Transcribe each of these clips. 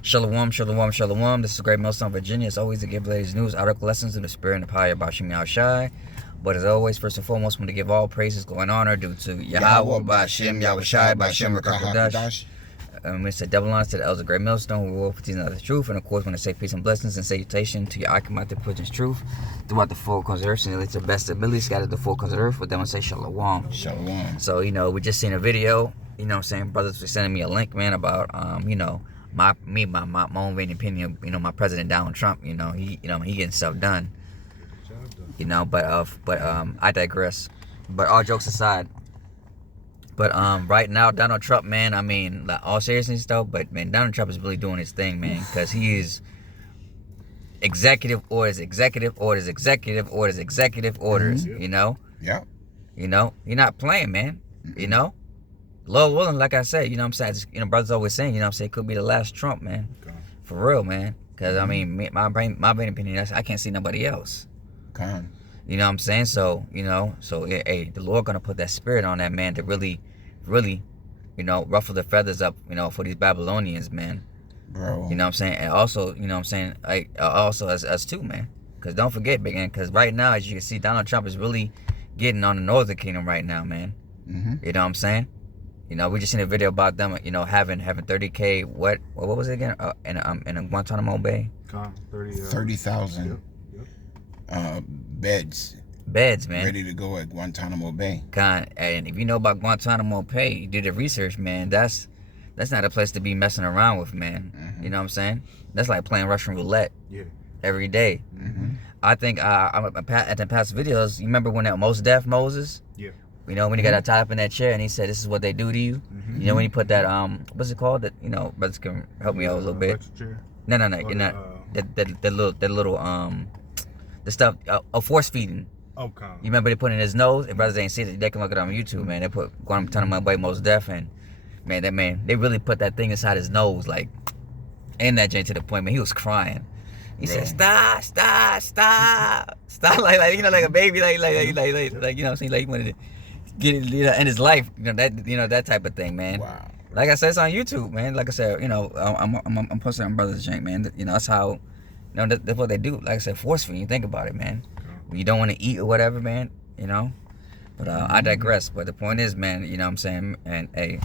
Shalom, shalom, shalom. This is Great Millstone, Virginia. It's always to give ladies news, article lessons in the spirit and the power of Bashim Yahushai. But as always, first and foremost, I want to give all praises, glory, and honor due to Yahweh, Bashim Yahushai, Bashim Rakakadash. It's a double honor to the elders of Great Millstone, who will for teaching the truth. And of course, want to say peace and blessings and salutation to your Akamate Putin's truth throughout the four corners of the earth, and it's the best ability scattered the four corners of the earth. But then I say shalom. Shalom. So, we just seen a video, brothers were sending me a link, man, about, my own vain opinion, my president Donald Trump, he getting stuff done, but I digress. But all jokes aside, right now Donald Trump, man, like, all seriousness though, but man, Donald Trump is really doing his thing, man, because he is executive orders, Yeah. You're not playing, man, Lord willing, like I said, brothers always saying, it could be the last Trump, man. Okay. For real, man. Because, my main opinion, I can't see nobody else. Okay. You know what I'm saying? So, hey, the Lord going to put that spirit on that man to really, ruffle the feathers up, for these Babylonians, man. Bro. You know what I'm saying? And also, like, also as us too, man. Because don't forget, big man, because right now, as you can see, Donald Trump is really getting on the Northern Kingdom right now, man. Mm-hmm. You know what I'm saying? We just seen a video about them, having 30K, what was it again? In a Guantanamo Bay? 30,000 beds. Beds, man. Ready to go at Guantanamo Bay. And if you know about Guantanamo Bay, you did the research, man, that's not a place to be messing around with, man. Mm-hmm. You know what I'm saying? That's like playing Russian roulette. Yeah. Every day. Mm-hmm. I think at the past videos, you remember when that Most Def Moses? Yeah. When he got tied up in that chair and he said, "This is what they do to you." Mm-hmm. When he put that what's it called? That brothers can help me out a little bit. No. You're not the little the stuff force feeding. Okay. You remember they put it in his nose? If brothers ain't seen it, they can look it up on YouTube, man. They put Guantanamo Bay Most Def, and man, they really put that thing inside his nose, like, in that joint to the point, man, he was crying. He said, "Stop, like like a baby, like you know what I'm saying, like he wanted to get it in his life, that type of thing, man." Wow. Like I said, it's on YouTube, man. Like I said, I'm posting on brothers joint, man. That's how, that's what they do. Like I said, force feeding. You think about it, man. When you don't want to eat or whatever, man. But I digress. But the point is, man, you know what I'm saying, and hey,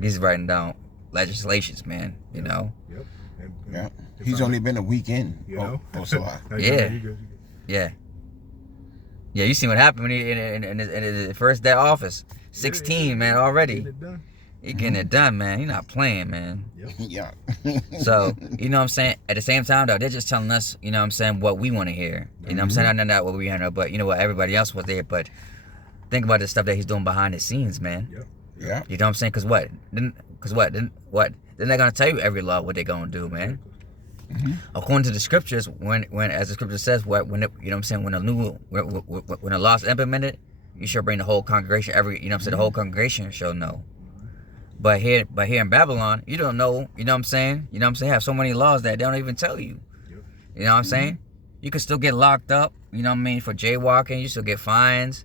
he's writing down legislations, man. Yep. Yeah. He's only been a week in. So yeah. Yeah. Yeah, you see what happened when he in his first day of office. 16, man, already. He getting it done, man. He not playing, man. Yeah. So, you know what I'm saying? At the same time, though, they're just telling us, what we want to hear. You know what I'm saying? Not what we hear, but what everybody else was there. But think about the stuff that he's doing behind the scenes, man. Yeah. You know what I'm saying? Because what? They're not going to tell you every law what they're going to do, man. Mm-hmm. According to the scriptures, when as the scripture says, when a law is implemented, you should bring the whole congregation. The whole congregation shall know. But here in Babylon, you don't know. You know what I'm saying? Have so many laws that they don't even tell you. You know what I'm saying? You can still get locked up. For jaywalking, you still get fines,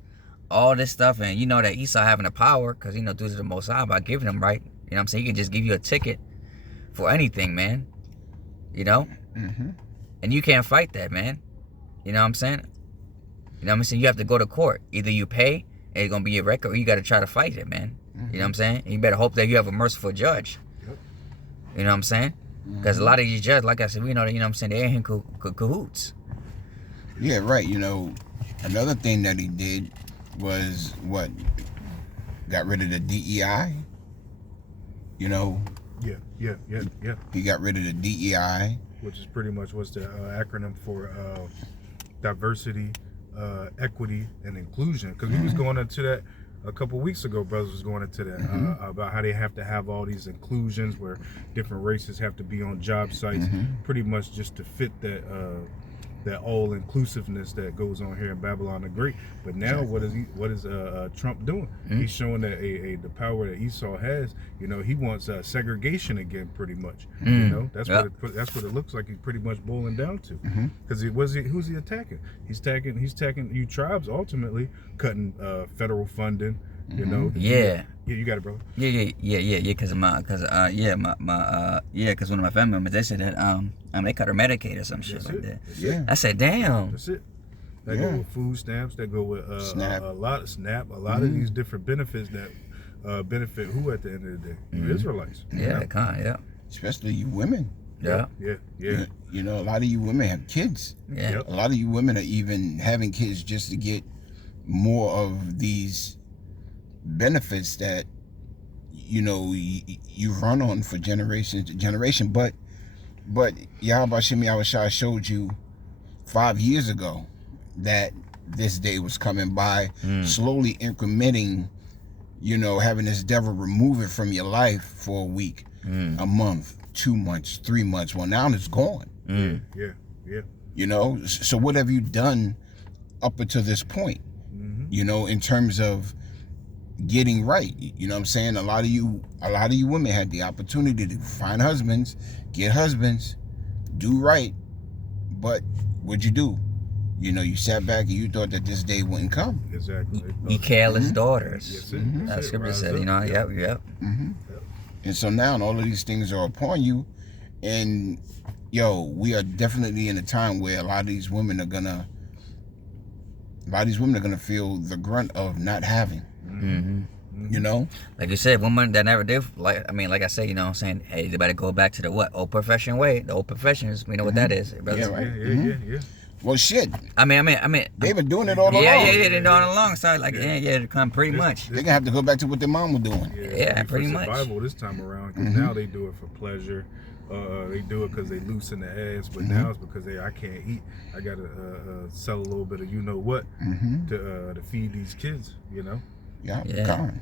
all this stuff, and you know that Esau having the power because due to the Most High by giving them right. You know what I'm saying? He can just give you a ticket for anything, man. Mm-hmm. And you can't fight that, man. You know what I'm saying? You have to go to court. Either you pay and it's gonna be your record, or you gotta try to fight it, man. Mm-hmm. You know what I'm saying? And you better hope that you have a merciful judge. Yep. You know what I'm saying? Because a lot of these judges, like I said, we know that, they're in cahoots. Yeah, right. Another thing that he did was got rid of the DEI. Yeah. He got rid of the DEI, which is pretty much what's the acronym for diversity, equity, and inclusion. Because we was going into that a couple weeks ago. Brothers was going into that about how they have to have all these inclusions where different races have to be on job sites, pretty much just to fit that all inclusiveness that goes on here in Babylon the Great. But now, what is Trump doing? He's showing that the power that Esau has. He wants segregation again, pretty much. That's what it looks like. He's pretty much boiling down to. Because who's he attacking? He's attacking you tribes, ultimately cutting federal funding. You know. Yeah. Yeah, you got it, bro. Yeah. Cause one of my family members, they said that they cut her Medicaid or some shit That's like it. that. That's Yeah. it. I said, damn. That's it. That Yeah. go with food stamps. That go with SNAP. a lot of SNAP. A lot of these different benefits that benefit who at the end of the day? You Israelites. You Yeah, know? yeah. Especially you women. Yeah. Yeah. You know, a lot of you women have kids. Yeah. Yep. A lot of you women are even having kids just to get more of these benefits that, you know, you run on for generation to generation. But Yahweh Shem Yahushua showed you 5 years ago that this day was coming by, slowly incrementing, you know, having this devil remove it from your life for a week, a month, 2 months, 3 months. Well, now it's gone. Yeah. You know, so what have you done up until this point? You know, in terms of getting right. You know what I'm saying? A lot of you women had the opportunity to find husbands, get husbands, do right, but what'd you do? You know, you sat back and you thought that this day wouldn't come. Exactly. Ye careless daughters. Yes, it. That scripture Rise said, up. you know, yep. And so now all of these things are upon you, and we are definitely in a time where a lot of these women are gonna feel the grunt of not having. You know, Like you said, women that never did, like I said, you know what I'm saying? Hey, they better go back to the what? Old profession way. The old professions, we know what that is. Brothers. Yeah, right. Yeah. well, shit, I mean, they've been doing it all along. yeah, they're doing it alongside. Like, yeah, come pretty much. They're gonna have to go back to what their mom was doing. Yeah, pretty much. Survival this time around, because now they do it for pleasure. They do it because they loosen the ass, but now it's because I can't eat. I gotta sell a little bit of you know what to feed these kids. You know. Yeah. Gone.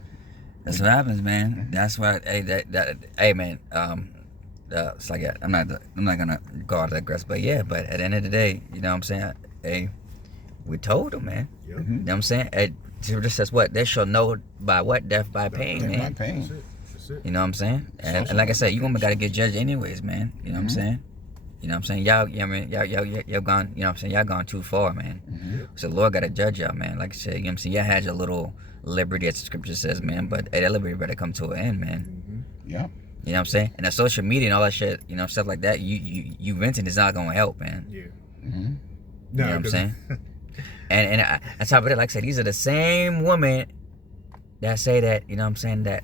That's what happens, man. That's why. Hey, man. It's like I'm not gonna go out that aggressive, but yeah. But at the end of the day, you know what I'm saying? Hey, we told them, man. Yep. You know what I'm saying? It just says what they shall know by what death by pain, Death man. by pain. That's it. You know what I'm saying? And like I said, you women gotta get judged anyways, man. You know what I'm saying? You know what I'm saying? Y'all gone. You know what I'm saying? Y'all gone too far, man. So the Lord gotta judge y'all, man. Like I said, you know what I'm saying? Y'all had your little liberty, as the scripture says, man. But hey, that liberty better come to an end, man. Yeah. You know what I'm saying? And the social media and all that shit, you know, stuff like that, you venting is not gonna help, man. Yeah. Mm-hmm. You know what I'm saying? and on top of it, like I said, these are the same women that say that, you know what I'm saying, that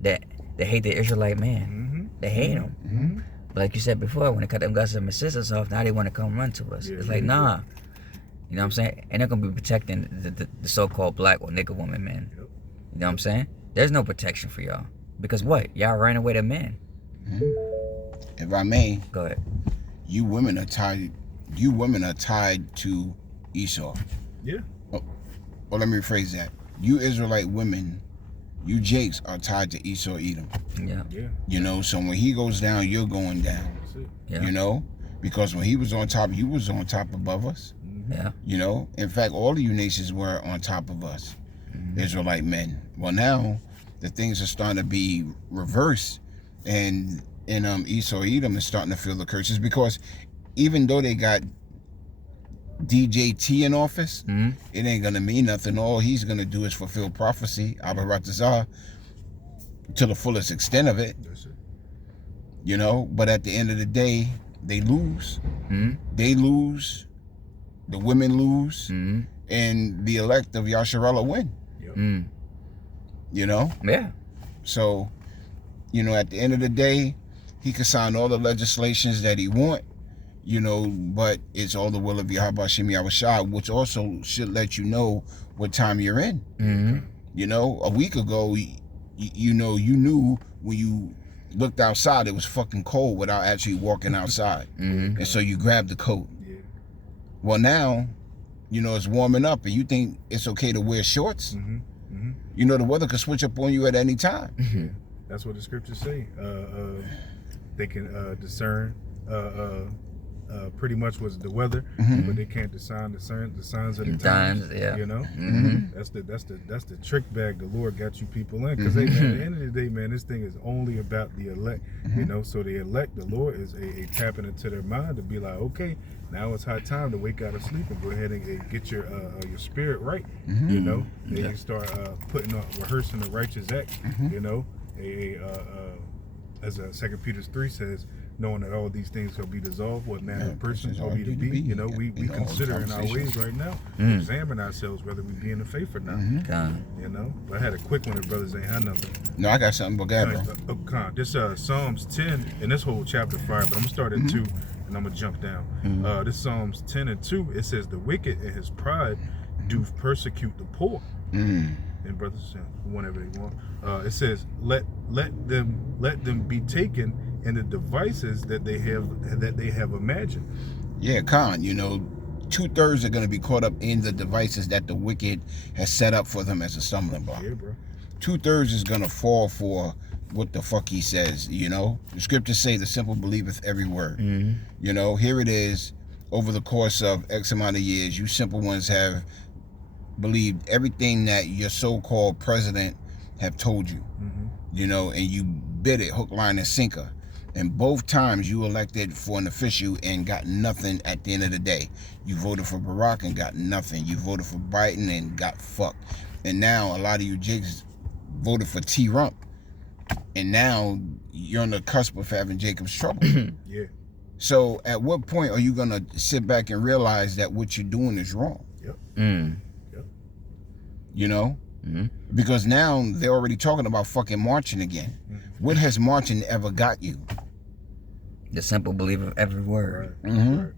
they hate the Israelite man. They hate him. But like you said before, when they cut them guys and sisters off, now they want to come run to us. It's like, nah. You know what I'm saying? And they're going to be protecting the so-called black or nigger woman, man. You know what I'm saying? There's no protection for y'all. Because what? Y'all ran away to men. If I may, Go ahead. you women are tied to Esau. Yeah. Well, let me rephrase that. You Israelite women, you Jakes are tied to Esau Edom. Yeah. You know, so when he goes down, you're going down. That's it. Yeah. You know? Because when he was on top, you was on top above us. Yeah. You know? In fact, all of you nations were on top of us. Israelite men. Well, now the things are starting to be reversed, and Esau Edom is starting to feel the curses, because even though they got DJT in office, it ain't gonna mean nothing. All he's gonna do is fulfill prophecy, Abaratazah, to the fullest extent of it. That's it. You know, but at the end of the day, they lose. They lose. The women lose, and the elect of Yasharallah win. Yep. You know? Yeah. So, you know, at the end of the day, he can sign all the legislations that he want, you know, but it's all the will of Yahweh Shem Yahushua, which also should let you know what time you're in. You know, a week ago, you knew when you looked outside, it was fucking cold without actually walking outside. And so you grabbed the coat. Yeah. Well, now, you know, it's warming up and you think it's okay to wear shorts. You know, the weather could switch up on you at any time. That's what the scriptures say. They can discern pretty much was the weather, but they can't discern the signs of the Times, times. yeah. You know, Mm-hmm. that's the trick bag the Lord got you people in. Because at the end of the day, man, this thing is only about the elect. You know, so the elect, the Lord is a tapping into their mind to be like, okay, now it's high time to wake out of sleep and go ahead and get your spirit right. You know, then you start rehearsing the righteous acts. You know, as 2 Peter 3 says, knowing that all these things shall be dissolved, what manner of persons are we to be? You know, we consider in our ways right now, examine ourselves whether we be in the faith or not. You know, but I had a quick one if brothers ain't had nothing. No, I got something, but go ahead, bro. This Psalms 10, and this whole chapter 5, but I'm gonna start at 2, and I'm gonna jump down. This Psalms 10 and 2, it says, the wicked in his pride do persecute the poor. And brothers, whenever they want, it says, let them be taken in the devices that they have imagined. Yeah, Khan, you know, 2/3 are going to be caught up in the devices that the wicked has set up for them as a stumbling block. Yeah, bro. 2/3 is going to fall for what the fuck he says, you know. The scriptures say the simple believeth every word. You know, here it is, over the course of X amount of years, you simple ones have believed everything that your so-called president have told you, you know, and you bid it hook, line, and sinker. And both times you elected for an official and got nothing at the end of the day. You voted for Barack and got nothing. You voted for Biden and got fucked. And now a lot of you jigs voted for T-Rump. And now you're on the cusp of having Jacob's trouble. Yeah. So at what point are you going to sit back and realize that what you're doing is wrong? Yep. You know? Because now they're already talking about fucking marching again. What has marching ever got you? The simple belief of every word. Right.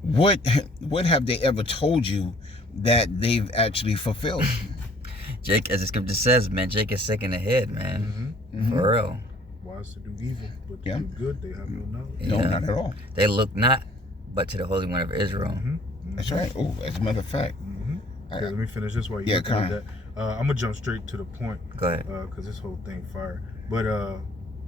What have they ever told you that they've actually fulfilled? Jake, as the scripture says, man, Jake is sick in the head, man. For real. Wise to do evil, but to do good, they have no knowledge. No, not at all. They look not but to the Holy One of Israel. That's right. Oh, as a matter of fact. Okay, let me finish this while you look at that. I'm gonna jump straight to the point. Go ahead. Because this whole thing fire. But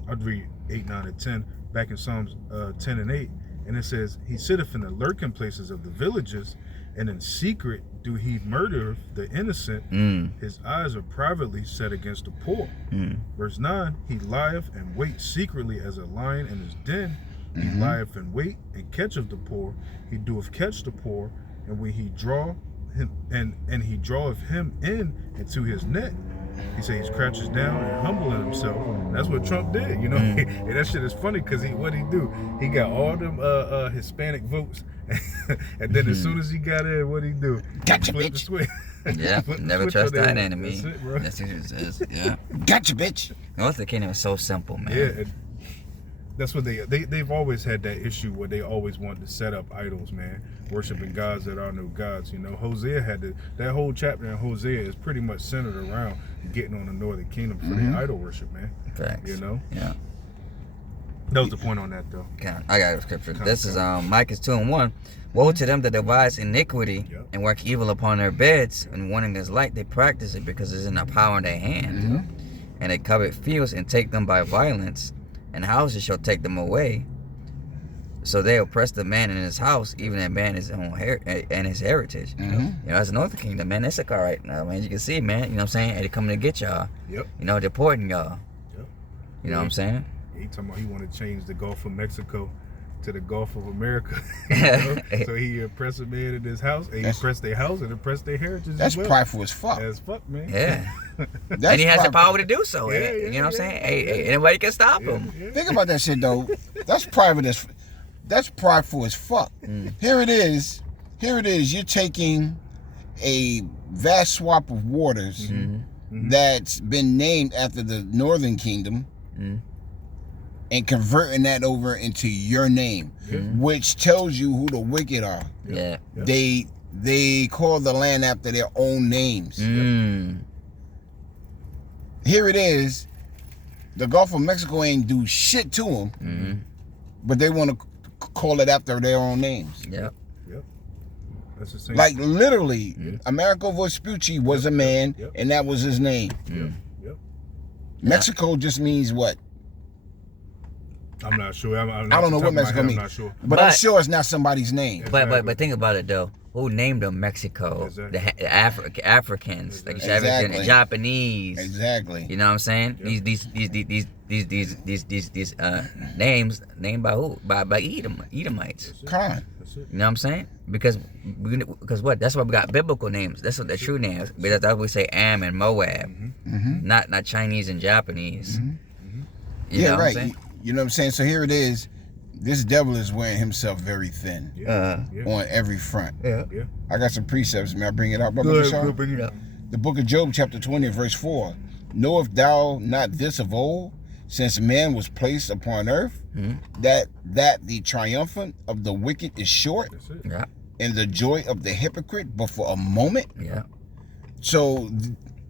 I'd read 8, 9, and 10 back in Psalms 10 and 8, and it says, "He sitteth in the lurking places of the villages, and in secret do he murder the innocent. His eyes are privately set against the poor." Verse 9, "He lieth and waits secretly as a lion in his den. He lieth and wait and catcheth the poor. He doeth catch the poor, and when he draw him and he draweth him into his net." He says he crouches down and humbling himself. That's what Trump did, you know. And that shit is funny because what he do? He got all them Hispanic votes, and then as soon as he got in, what he do? Gotcha, Flip the bitch. switch. Yeah, never trust thine enemy. That's it, bro. That's what it says. Yeah. Gotcha, bitch. North of the Kingdom is so simple, man. Yeah. That's what they've always had that issue where they always wanted to set up idols, man, worshiping gods that are no gods. You know, Hosea had that whole chapter in Hosea is pretty much centered around getting on the northern kingdom for their idol worship, man. Facts. You know. Yeah. That was the point on that, though. I got a scripture. This is Micah 2:1. Woe to them that devise iniquity and work evil upon their beds, and wanting is light, they practice it because it's in the power in their hand. And they covet fields and take them by violence, and houses shall take them away. So they oppress the man in his house, even that man his own and his heritage. You know, that's the Northern Kingdom, man. That's Issachar right now, man. You can see, man. You know what I'm saying? They're coming to get y'all. You know, deporting y'all. You know what I'm saying? He talking about he want to change the Gulf of Mexico to the Gulf of America. You know? So he oppressed a man in his house, and he oppressed their house and oppressed their heritage. That's as well. prideful as fuck. As fuck, man. Yeah. And he has the power to do so. You know what I'm saying? Hey, anybody can stop him. Think about that shit, though. That's prideful as fuck. Here it is. You're taking a vast swath of waters that's been named after the Northern Kingdom and converting that over into your name, which tells you who the wicked are. They call the land after their own names. Here it is. The Gulf of Mexico ain't do shit to them, but they want to call it after their own names. That's the same. Like literally, Americo Vespucci was a man, and that was his name. Mexico just means what? I'm not sure. I don't know what Mexico means. I'm not sure. But I'm sure it's not somebody's name. But think about it though. Who named them Mexico? Exactly. The Africans, like you said, Exactly. the Japanese. Exactly. You know what I'm saying? Yep. These names named by who? By Edomites. Khan. That's it. You know what I'm saying? Because what? That's why we got biblical names. That's what the true names. Because that's why we say Am and Moab, Mm-hmm. not Chinese and Japanese. Mm-hmm. You Yeah, know what I'm right. saying? You know what I'm saying? So here it is. This devil is wearing himself very thin Yeah. Yeah. on every front. Yeah. Yeah. I got some precepts. May I bring it out, Brother Good, Bashar? good, bring it Yeah. up. The book of Job, chapter 20, verse 4. Knowest thou not this of old, since man was placed upon earth, that the triumphant of the wicked is short, That's it. Yeah. and the joy of the hypocrite but for a moment? Yeah. So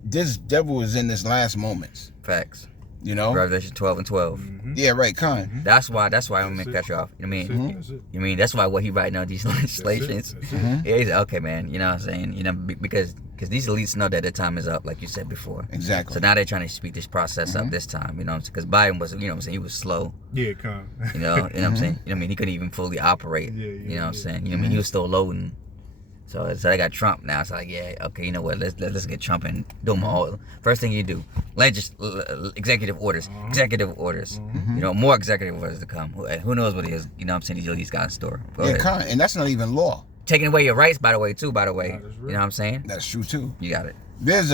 this devil is in his last moments, Facts. you know? Revelation 12 and 12. Mm-hmm. Yeah, right, Khan. That's why I'm gonna That's cut you off. You know what I That's mean? it. That's it. You mean that's why what he writing on these legislations? That's it. Mhm. Yeah, he's like, okay, man. You know what I'm saying? You know, because these elites know that their time is up, like you said before. Exactly. So now they're trying to speed this process up this time. You know, because Biden was, you know what I'm saying, he was slow. Yeah, come. You know what I'm saying? You know what I mean? He couldn't even fully operate. Yeah, You know what I'm yeah. saying? You know what I mean? He was still loading. So they got Trump now. It's like, yeah, okay, you know what? Let's get Trump and do them all. First thing you do, executive orders, executive orders. You know, more executive orders to come. Who knows what it is? You know what I'm saying? These elites got in store. Go Yeah, ahead. Khan. And that's not even law. Taking away your rights, by the way. That is You real. know what I'm saying? That's true, too. You got it. There's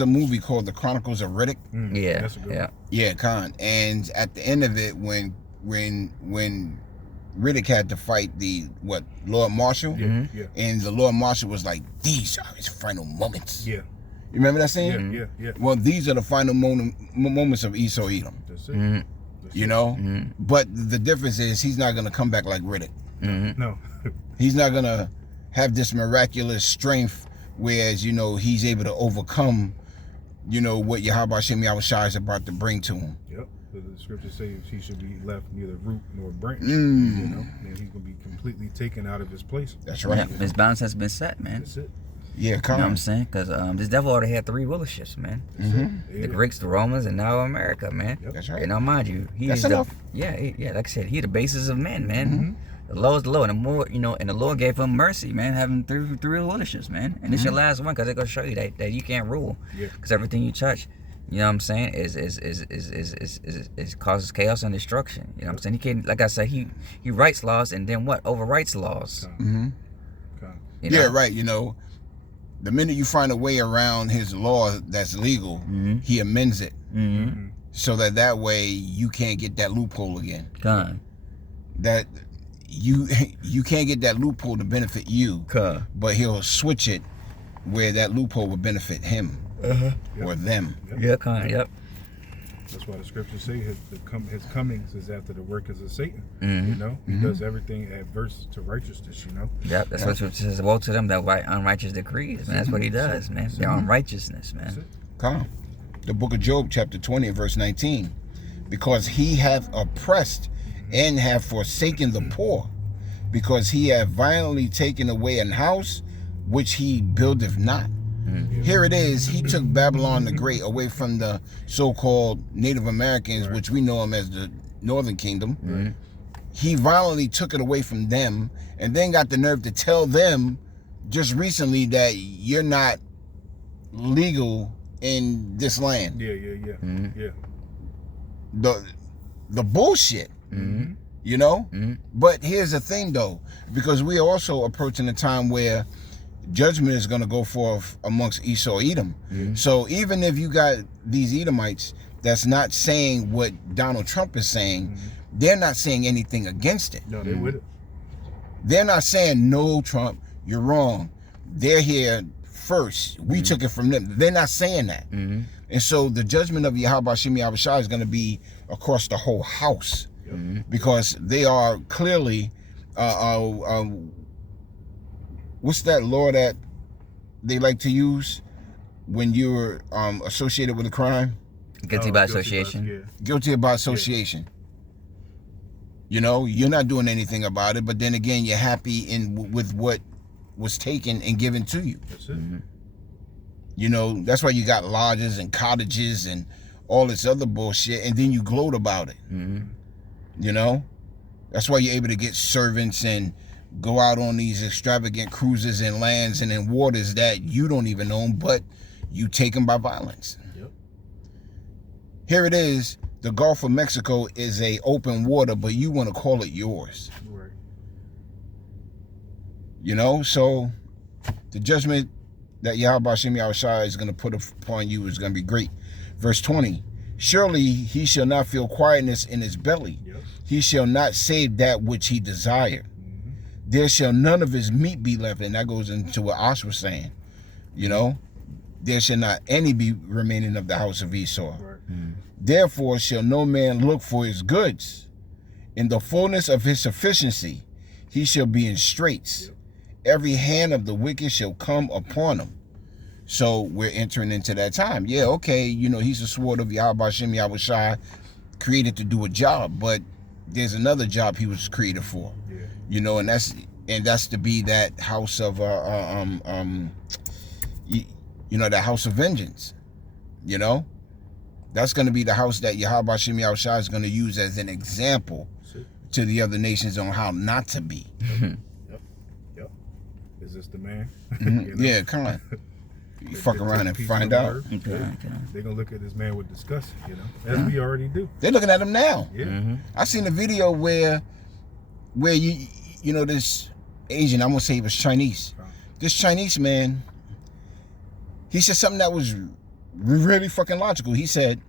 a movie called The Chronicles of Riddick. Yeah. That's a good Yeah. one. Yeah, Khan. And at the end of it, when Riddick had to fight the Lord Marshall, Mhm. Yeah. and the Lord Marshall was like, "These are his final moments." Yeah. You remember that Yeah. scene? Yeah. Yeah. Well, these are the final moments of Esau Edom. That's it. Mhm. That's You it. know, Mhm. but the difference is he's not gonna come back like Riddick. Mhm. No. He's not gonna have this miraculous strength, whereas he's able to overcome, what Yahweh Shem Yahushua is about to bring to him. Yep. The scriptures say he should be left neither root nor branch. Mm. You know, and he's gonna be completely taken out of his place. That's Yeah. right. His balance has been set, man. That's it. Yeah, You know what I'm Khan. saying? Because this devil already had 3 rulerships, man. Mm-hmm. Yeah. The Greeks, the Romans, and now America, man. Yep. That's right. And now, mind you, That's the enough. like I said, he the basis of men, man. Mhm. The low is the low, and the more, and the Lord gave him mercy, man, having three rulerships, man. And it's your last one, because they're gonna show you that you can't rule, Yeah. because everything you touch, you know what I'm saying, is causes chaos and destruction. You know what I'm saying? He can't, like I said, he writes laws and then what? Overwrites laws. Mm-hmm. Come. You Yeah, know? right. The minute you find a way around his law that's legal, Mhm. he amends it Mm-hmm. so that way you can't get that loophole again. Con. That you can't get that loophole to benefit you, Con. but he'll switch it where that loophole will benefit him or them. Yeah, con. Yep. That's why the scriptures say his comings is after the workings of Satan. Mhm. You know, he does everything adverse to righteousness. You know. Yep. That's what it says. Woe to them that write unrighteous decrees, man. That's what he does, man. Their unrighteousness, That's man. it. Come. The book of Job, chapter 20, verse 19. Because he hath oppressed and have forsaken the poor, because he hath violently taken away an house which he buildeth not. Here it is. He took Babylon the Great away from the so-called Native Americans, Right. which we know them as the Northern Kingdom. Mhm. He violently took it away from them and then got the nerve to tell them just recently that you're not legal in this land. Yeah. Mhm. Yeah. The bullshit, Mhm. Mhm. But here's the thing, though, because we are also approaching a time where judgment is going to go forth amongst Esau Edom. Mhm. So even if you got these Edomites that's not saying what Donald Trump is saying, they're not saying anything against it. No, they with it. They're not saying, no, Trump, you're wrong. They're here first. We took it from them. They're not saying that. Mhm. And so the judgment of Yahweh Shem Yahushua is going to be across the whole house, Mhm. because they are clearly, what's that law that they like to use when you're associated with a crime? Guilty by association. Yeah. Guilty by association. You're not doing anything about it, but then again, you're happy with what was taken and given to you. That's it. Mhm. That's why you got lodges and cottages and all this other bullshit, and then you gloat about it. Mhm. You know? That's why you're able to get servants and go out on these extravagant cruises and lands and in waters that you don't even own, but you take them by violence. Yep. Here it is. The Gulf of Mexico is a open water, but you want to call it yours. Right. You know? So the judgment that Yahweh Hashem Yahushua is going to put upon you is going to be great. Verse 20. Surely he shall not feel quietness in his belly. Yep. He shall not save that which he desired. Mm-hmm. There shall none of his meat be left. And that goes into what Ash was saying. You know, there shall not any be remaining of the house of Esau. Right. Therefore shall no man look for his goods. In the fullness of his sufficiency, he shall be in straits. Yep. Every hand of the wicked shall come upon him. So we're entering into that time. Yeah, okay, you know, he's a sword of Yahweh Hashem Yahushua, created to do a job, but there's another job he was created for. Yeah. You know, and that's to be that house of you know, that house of vengeance. You know? That's going to be the house that Yahweh Hashem Yahushua is going to use as an example to the other nations on how not to be. Yep. Is this the man? Mm-hmm. You know? Yeah, come on. You fuck around and find out. Okay. They're going to look at this man with disgust, you know, as we already do. They're looking at him now. Yeah. Mm-hmm. I seen a video where you know, this Asian, I'm going to say he was Chinese. This Chinese man, he said something that was really fucking logical. He said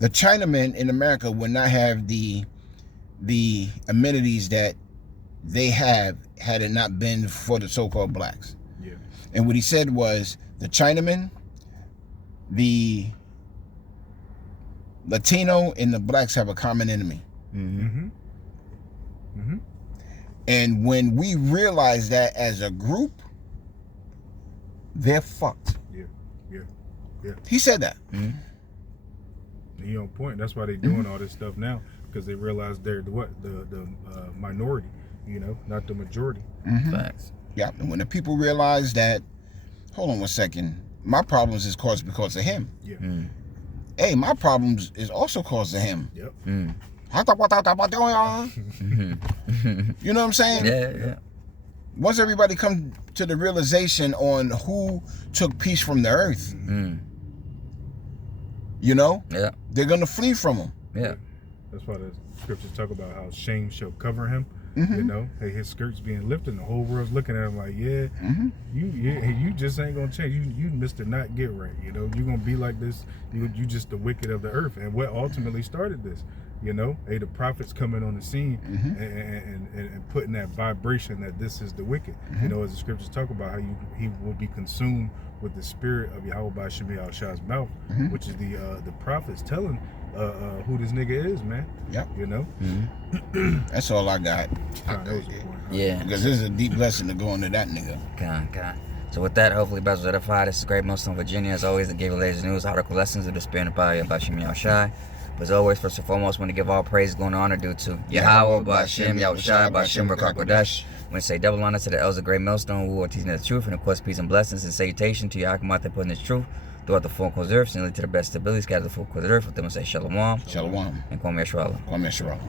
the Chinamen in America would not have the amenities that they have had it not been for the so-called blacks. Yeah. And what he said was the Chinamen, the Latino, and the blacks have a common enemy. Mm-hmm. Mm-hmm. And when we realize that as a group, they're fucked. Yeah. He said that. Mm-hmm. He on point. That's why they're doing all this stuff now, because they realize they're the minority, you know, not the majority. Mm-hmm. Facts. Yeah, and when the people realize that, hold on one second, my problems is caused because of him. Yeah. Mm. Hey, my problems is also caused of him. Yep. Mm. You know what I'm saying? Yeah. Once everybody come to the realization on who took peace from the earth, Mm. you know, Yeah. they're gonna flee from him. Yeah. That's why the scriptures talk about how shame shall cover him. Mm-hmm. You know, hey, his skirt's being lifted, and the whole world's looking at him like, yeah, Mm-hmm. you just ain't gonna change. You Mr. Not Get Right. You know, you gonna be like this. You just the wicked of the earth. And what ultimately started this? You know, hey, the prophets coming on the scene and putting that vibration that this is the wicked. You know, as the scriptures talk about how he will be consumed with the spirit of Yahweh Hashem Yahushua's mouth, which is the prophets telling who this nigga is, man. Yep. You know. Mm-hmm. That's all I got. That was the point. Yeah. Because this is a deep lesson to go into that nigga. God. So with that, hopefully, brothers will edify. This is Great Muslim Virginia. As always, the Gave Latest News, article lessons of the Spirit and Power of Bashim Yahushai. But as always, first and foremost, want to give all praise, glory, and honor due to Yahweh, Bashim Yahushai, Bashim Rakakodesh. We say double honor to the elders of Great Millstone who are teaching the truth, and of course, peace and blessings and salutation to Yahakamah that putting this truth throughout the four corners of the earth, and lead to the best ability, scatter the four corners of the earth. With them, we say Shalom. Shalom. And Kwame Yashwala. Kwame Shalom.